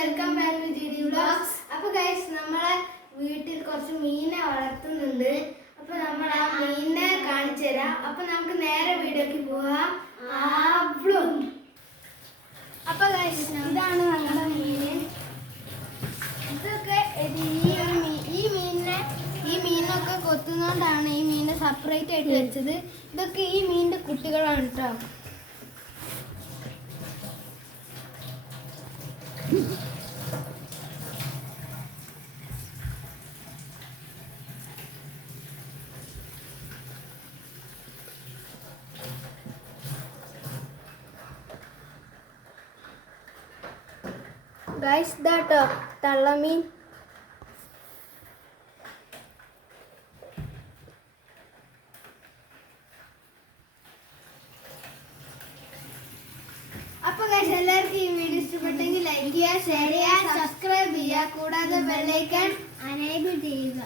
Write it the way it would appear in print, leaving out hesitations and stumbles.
Welcome back to GD vlogs. അപ്പോൾ guys നമ്മളെ വീട്ടിൽ കുറച്ച് മീനെ വളർത്തുന്നുണ്ട്. അപ്പോൾ നമ്മൾ ആ മീനെ കാണിച്ചു തരാം. അപ്പോൾ നമുക്ക് നേരെ വീഡിയോക്ക് പോവാം. അപ്പോൾ ഗൈസ് ഇതാണ് ഞങ്ങളുടെ മീന്. ഇതൊക്കെ ഈ മീനൊക്കെ കൊത്തുന്നോണ്ടാണ് ഈ മീനെ സെപ്പറേറ്റ് ആയിട്ട് വെച്ചത്. ഇതൊക്കെ ഈ മീനിന്റെ കുട്ടികളാണ് കേട്ടോ. ഗൈസ് ഇതാട്ടോ തള്ളമീൻ. അപ്പോൾ ഗൈസ് എല്ലാവർക്കും ഈ വീഡിയോ ഇഷ്ടപ്പെട്ടെങ്കിൽ ലൈക്ക് ചെയ്യുക, ഷെയർ ചെയ്യുക, സബ്സ്ക്രൈബ് ചെയ്യുക, കൂടാതെ ബെൽ ഐക്കൺ എനേബിൾ ചെയ്യുക.